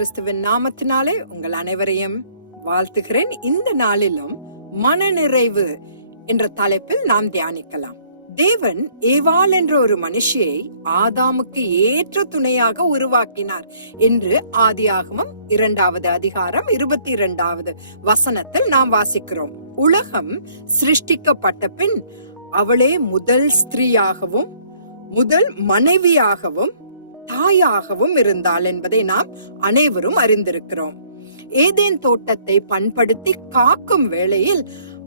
கிறிஸ்துவின் நாமத்தினாலே உங்கள் அனைவரையும் வாழ்த்துகிறேன். இந்த நாளிலும் மனநிறைவு என்ற தலைப்பில் நாம் தியானிக்கலாம். தேவன் ஏவாள் என்ற ஒரு மனுஷியை ஆதாமுக்கு ஏற்ற துணையாக உருவாக்கினார் என்று ஆதியாகமம் இரண்டாவது அதிகாரம் இருபத்தி இரண்டாவது வசனத்தில் நாம் வாசிக்கிறோம். உலகம் சிருஷ்டிக்கப்பட்ட பின் அவளே முதல் ஸ்திரீயாகவும் முதல் மனைவியாகவும் தாயாகவும் இருந்தாள் என்பதை நாம் அனைவரும் அறிந்திருக்கிறோம். ஏதேன் தோட்டத்தை பண்படுத்தி காக்கும் வேளையில்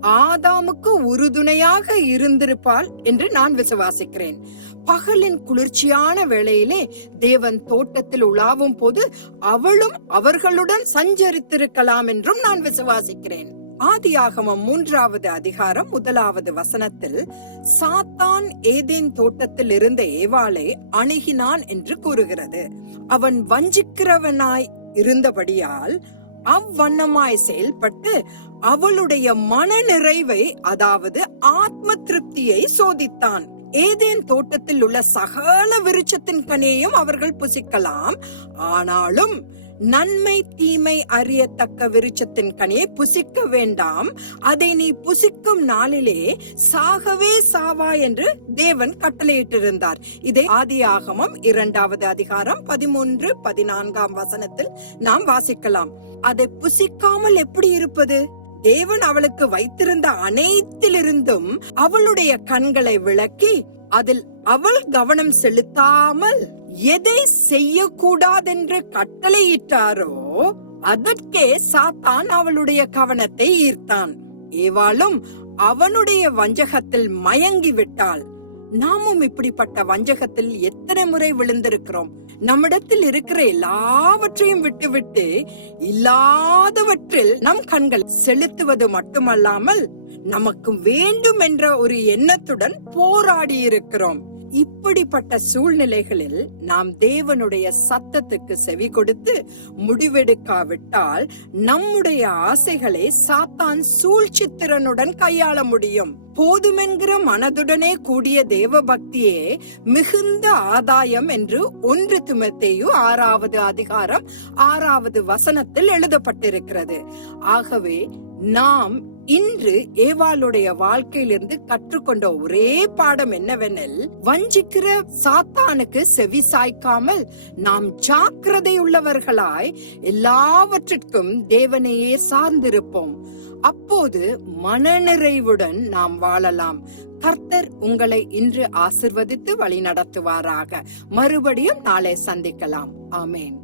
ஆதாமுக்கு உறுதுணையாக இருந்திருப்பாள் என்று நான் விசுவாசிக்கிறேன். பகலின் குளிர்ச்சியான வேளையிலே தேவன் தோட்டத்தில் உலாவும் போது அவளும் அவர்களுடன் சஞ்சரித்திருக்கலாம் என்றும் நான் விசுவாசிக்கிறேன். ஆதியாகமம் மூன்றாவது அதிகாரம் முதலாவது வசனத்தில் சாத்தான் ஏதேன் தோட்டத்தில் இருந்த ஏவாளை அணுகினான் என்று கூறுகிறது. அவன் வஞ்சிக்கிறவனாய் இருந்தபடியால் அவ்வண்ணமாய் செயல்பட்டு அவளுடைய மன நிறைவை அதாவது ஆத்ம திருப்தியை சோதித்தான். ஏதேன் தோட்டத்தில் உள்ள சகல விருட்சத்தின் கனியையும் அவர்கள் புசிக்கலாம். ஆனாலும் நன்மை தீமை அறியத்தக்க விருட்சத்தின் கனியை புசிக்க வேண்டாம். அதை நீ புசிக்கும் நாளிலே சாகவே சாவா என்று தேவன் கட்டளையிட்டிருந்தார். இதை ஆதியாகமம் இரண்டாவது அதிகாரம் பதிமூன்று பதினான்காம் வசனத்தில் நாம் வாசிக்கலாம். அதை புசிக்காமல் எப்படி இருப்பது? தேவன் அவளுக்கு வைத்திருந்த அனைத்திலிருந்தும் அவளுடைய கண்களை விளக்கி அதில் அவள் கவனம் செலுத்தாமல் எதை செய்யக்கூடாதென்று கட்டளையிட்டாரோ அதற்கே சாத்தான் அவளுடைய கவனத்தை ஈர்த்தான். ஏவாளும் அவனுடைய வஞ்சகத்தில் மயங்கி விட்டாள். நாமும் இப்படிப்பட்ட வஞ்சகத்தில் எத்தனை முறை விழுந்திருக்கிறோம். நம்மிடத்தில் இருக்கிற எல்லாவற்றையும் விட்டுவிட்டு இல்லாதவற்றில் நம் கண்கள் செலுத்துவது மட்டுமல்லாமல் நமக்கு வேண்டும் என்ற ஒரு எண்ணத்துடன் போராடி இருக்கிறோம் இப்படிப்பட்ட சூழ்நிலைகளில் நாம் தேவனுடைய சத்தத்துக்கு செவி கொடுத்து முடிவெடுக்காவிட்டால் நம்முடைய ஆசைகளை சாத்தான் சூழ்ச்சித்திறனுடன் கையாள முடியும். போதுமென்கிற மனதுடனே கூடிய தேவ பக்தியே மிகுந்த ஆதாயம் என்று ஒன்று துமத்தேயு ஆறாவது அதிகாரம் ஆறாவது வசனத்தில் எழுதப்பட்டிருக்கிறது. ஆகவே நாம் இன்று ஏவாளுடைய வாழ்க்கையிலிருந்து கற்றுக்கொண்ட ஒரே பாடம் என்னவெனில் வஞ்சிக்கிற சாத்தானுக்கு செவி சாய்க்காமல் நாம் ஜாக்கிரதை உள்ளவர்களாய் எல்லாவற்றிற்கும் தேவனையே சார்ந்திருப்போம். அப்போது மனநிறைவுடன் நாம் வாழலாம். கர்த்தர் உங்களை இன்று ஆசிர்வதித்து வழி நடத்துவாராக மறுபடியும் நாளை சந்திக்கலாம். ஆமேன்.